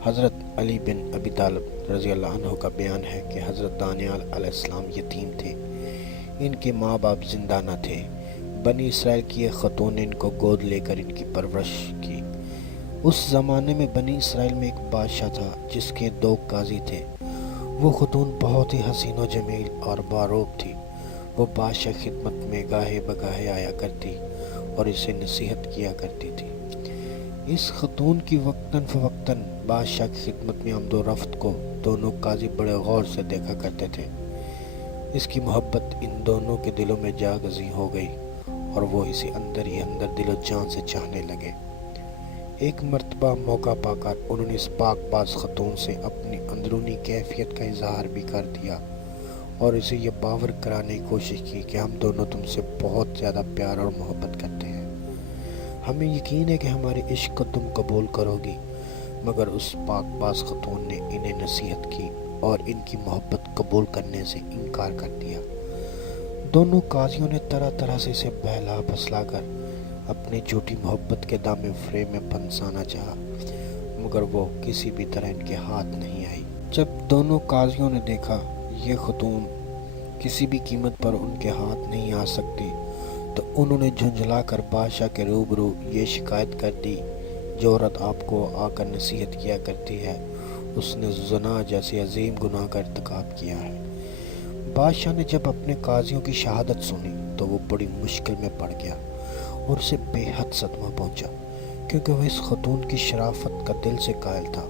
حضرت علی بن ابی طالب رضی اللہ عنہ کا بیان ہے کہ حضرت دانیال علیہ السلام یتیم تھے، ان کے ماں باپ زندہ نہ تھے۔ بنی اسرائیل کی ایک خاتون نے ان کو گود لے کر ان کی پرورش کی۔ اس زمانے میں بنی اسرائیل میں ایک بادشاہ تھا جس کے 2 قاضی تھے۔ وہ خاتون بہت ہی حسین و جمیل اور باروب تھی۔ وہ بادشاہ خدمت میں گاہے بگاہے آیا کرتی اور اسے نصیحت کیا کرتی تھی۔ اس خاتون کی وقتاً فوقتاً بادشاہ کی خدمت میں آمد و رفت کو دونوں قاضی بڑے غور سے دیکھا کرتے تھے۔ اس کی محبت ان دونوں کے دلوں میں جا گزیں ہو گئی اور وہ اسے اندر ہی اندر دل و جان سے چاہنے لگے۔ ایک مرتبہ موقع پا کر انہوں نے اس پاک باز خاتون سے اپنی اندرونی کیفیت کا اظہار بھی کر دیا اور اسے یہ باور کرانے کی کوشش کی کہ ہم دونوں تم سے بہت زیادہ پیار اور محبت کرتے ہیں۔ ہمیں یقین ہے کہ ہمارے عشق کو تم قبول کرو گی، مگر اس پاک باز خاتون نے انہیں نصیحت کی اور ان کی محبت قبول کرنے سے انکار کر دیا۔ دونوں قاضیوں نے طرح طرح سے اسے بہلا پھسلا کر اپنی جھوٹی محبت کے دامن فریب میں پھنسانا چاہا، مگر وہ کسی بھی طرح ان کے ہاتھ نہیں آئی۔ جب دونوں قاضیوں نے دیکھا یہ خاتون کسی بھی قیمت پر ان کے ہاتھ نہیں آ سکتی، تو انہوں نے جھنجھلا کر بادشاہ کے روبرو یہ شکایت کر دی، جو عورت آپ کو آ کر نصیحت کیا کرتی ہے اس نے زنا جیسے عظیم گناہ کا ارتکاب کیا ہے۔ بادشاہ نے جب اپنے قاضیوں کی شہادت سنی تو وہ بڑی مشکل میں پڑ گیا اور اسے بے حد صدمہ پہنچا، کیونکہ وہ اس خاتون کی شرافت کا دل سے قائل تھا،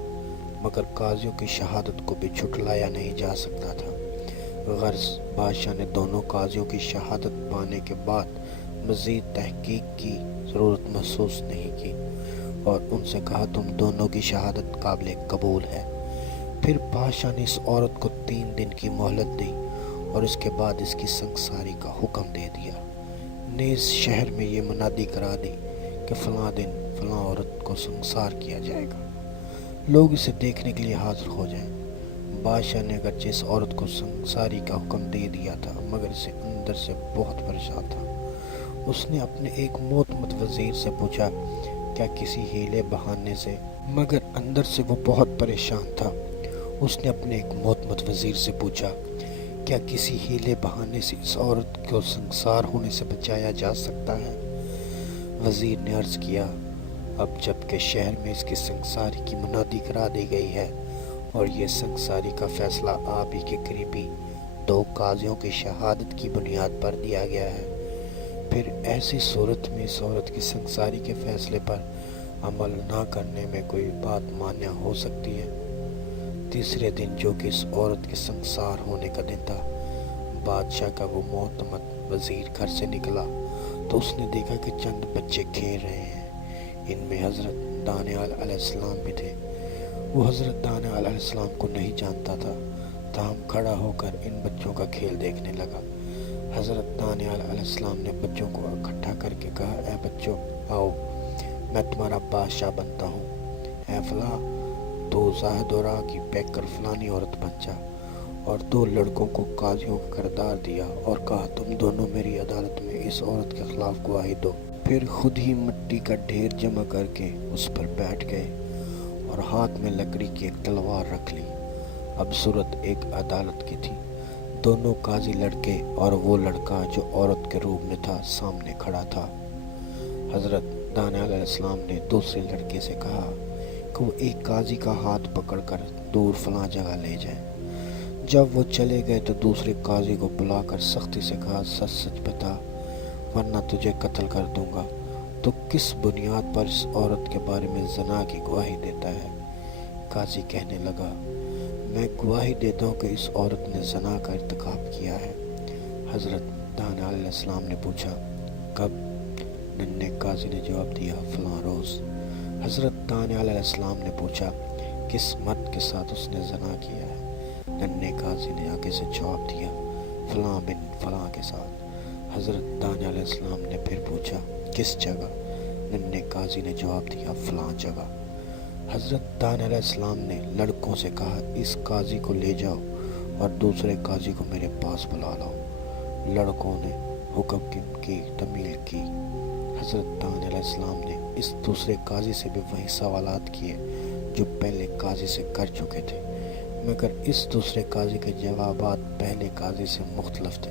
مگر قاضیوں کی شہادت کو بھی جھٹلایا نہیں جا سکتا تھا۔ غرض بادشاہ نے دونوں قاضیوں کی شہادت پانے کے بعد مزید تحقیق کی ضرورت محسوس نہیں کی اور ان سے کہا تم دونوں کی شہادت قابل قبول ہے۔ پھر بادشاہ نے اس عورت کو 3 دن کی مہلت دی اور اس کے بعد اس کی سنگساری کا حکم دے دیا۔ نیز شہر میں یہ منادی کرا دی کہ فلاں دن فلاں عورت کو سنگسار کیا جائے گا، لوگ اسے دیکھنے کے لیے حاضر ہو جائیں۔ بادشاہ نے اگرچہ اس عورت کو سنگساری کا حکم دے دیا تھا، مگر اسے اندر سے بہت پریشان تھا۔ اس نے اپنے ایک معتمد وزیر سے پوچھا کیا کسی ہیلے بہانے سے، مگر اندر سے وہ بہت پریشان تھا۔ اس نے اپنے ایک معتمد وزیر سے پوچھا کیا کسی ہیلے بہانے سے اس عورت کو سنگسار ہونے سے بچایا جا سکتا ہے؟ وزیر نے عرض کیا اب جب کہ شہر میں اس کی سنگساری کی منادی کرا دی گئی ہے اور یہ سنگساری کا فیصلہ آپ ہی کے قریبی 2 قاضیوں کی شہادت کی بنیاد پر دیا گیا ہے، پھر ایسی صورت میں اس عورت کی سنگساری کے فیصلے پر عمل نہ کرنے میں کوئی بات مانع ہو سکتی ہے؟ تیسرے دن جو کہ اس عورت کے سنگسار ہونے کا دن تھا، بادشاہ کا وہ معتمد وزیر گھر سے نکلا تو اس نے دیکھا کہ چند بچے کھیل رہے ہیں، ان میں حضرت دانیال علیہ السلام بھی تھے۔ وہ حضرت دانیال علیہ السلام کو نہیں جانتا تھا، تاہم کھڑا ہو کر ان بچوں کا کھیل دیکھنے لگا۔ حضرت دانیال علیہ السلام نے بچوں کو اکٹھا کر کے کہا اے بچوں آؤ، میں تمہارا بادشاہ بنتا ہوں۔ اے فلاں تو زاہد و راہ کی پیک کر فلانی عورت بن جا، اور 2 لڑکوں کو قاضیوں کا کردار دیا اور کہا تم دونوں میری عدالت میں اس عورت کے خلاف گواہی دو۔ پھر خود ہی مٹی کا ڈھیر جمع کر کے اس پر بیٹھ گئے اور ہاتھ میں لکڑی کی ایک تلوار رکھ لی۔ اب صورت ایک عدالت کی تھی، دونوں قاضی لڑکے اور وہ لڑکا جو عورت کے روپ میں تھا سامنے کھڑا تھا۔ حضرت دانیال علیہ السلام نے دوسرے لڑکے سے کہا کہ وہ ایک قاضی کا ہاتھ پکڑ کر دور فلاں جگہ لے جائیں۔ جب وہ چلے گئے تو دوسرے قاضی کو بلا کر سختی سے کہا سچ سچ بتا ورنہ تجھے قتل کر دوں گا۔ تو کس بنیاد پر اس عورت کے بارے میں زنا کی گواہی دیتا ہے؟ قاضی کہنے لگا میں گواہی دیتا ہوں کہ اس عورت نے زنا کا ارتکاب کیا ہے۔ حضرت دانیال علیہ السلام نے پوچھا کب؟ ننھے قاضی نے جواب دیا فلاں روز۔ حضرت دانیال علیہ السلام نے پوچھا کس مرد کے ساتھ اس نے زنا کیا ہے؟ ننھے قاضی نے آگے سے جواب دیا فلاں بن فلاں کے ساتھ۔ حضرت دانیال علیہ السلام نے پھر پوچھا کس جگہ؟ ننھے قاضی نے جواب دیا فلاں جگہ۔ حضرت دانیال علیہ السلام نے لڑکوں سے کہا اس قاضی کو لے جاؤ اور دوسرے قاضی کو میرے پاس بلا لاؤ۔ لڑکوں نے حکم کی تعمیل کی۔ حضرت دانیال علیہ السلام نے اس دوسرے قاضی سے بھی وہی سوالات کیے جو پہلے قاضی سے کر چکے تھے، مگر اس دوسرے قاضی کے جوابات پہلے قاضی سے مختلف تھے۔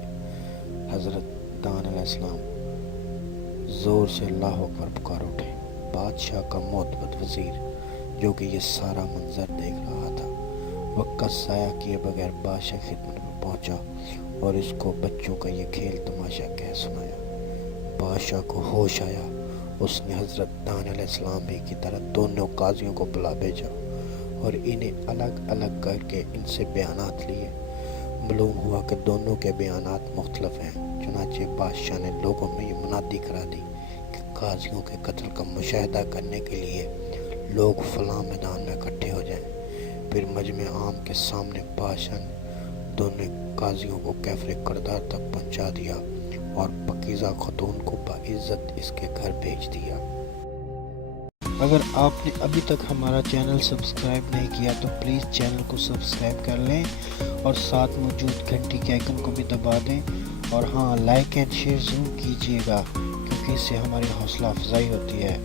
حضرت دان علیہ السلام زور سے اللہ اکبر پکار اٹھے۔ بادشاہ کا معتمد وزیر جو کہ یہ سارا منظر دیکھ رہا تھا، وقت ضائع کیے بغیر بادشاہ کی خدمت میں پہنچا اور اس کو بچوں کا یہ کھیل تماشا کہہ سنایا۔ بادشاہ کو ہوش آیا، اس نے حضرت دان علیہ السلام ہی کی طرح دونوں قاضیوں کو بلا بھیجا اور انہیں الگ الگ کر کے ان سے بیانات لیے۔ معلوم ہوا کہ دونوں کے بیانات مختلف ہیں، چنانچہ بادشاہ نے لوگوں میں یہ منادی کرا دی کہ قاضیوں کے قتل کا مشاہدہ کرنے کے لیے لوگ فلاں میدان میں اکٹھے ہو جائیں۔ پھر مجمع عام کے سامنے بادشاہ نے دونوں قاضیوں کو کیفر کردار تک پہنچا دیا اور پاکیزہ خاتون کو باعزت اس کے گھر بھیج دیا۔ اگر آپ نے ابھی تک ہمارا چینل سبسکرائب نہیں کیا تو پلیز چینل کو سبسکرائب کر لیں اور ساتھ موجود گھنٹی کے آئیکن کو بھی دبا دیں، اور ہاں، لائک اینڈ شیئر ضرور کیجیے گا کیونکہ اس سے ہماری حوصلہ افزائی ہوتی ہے۔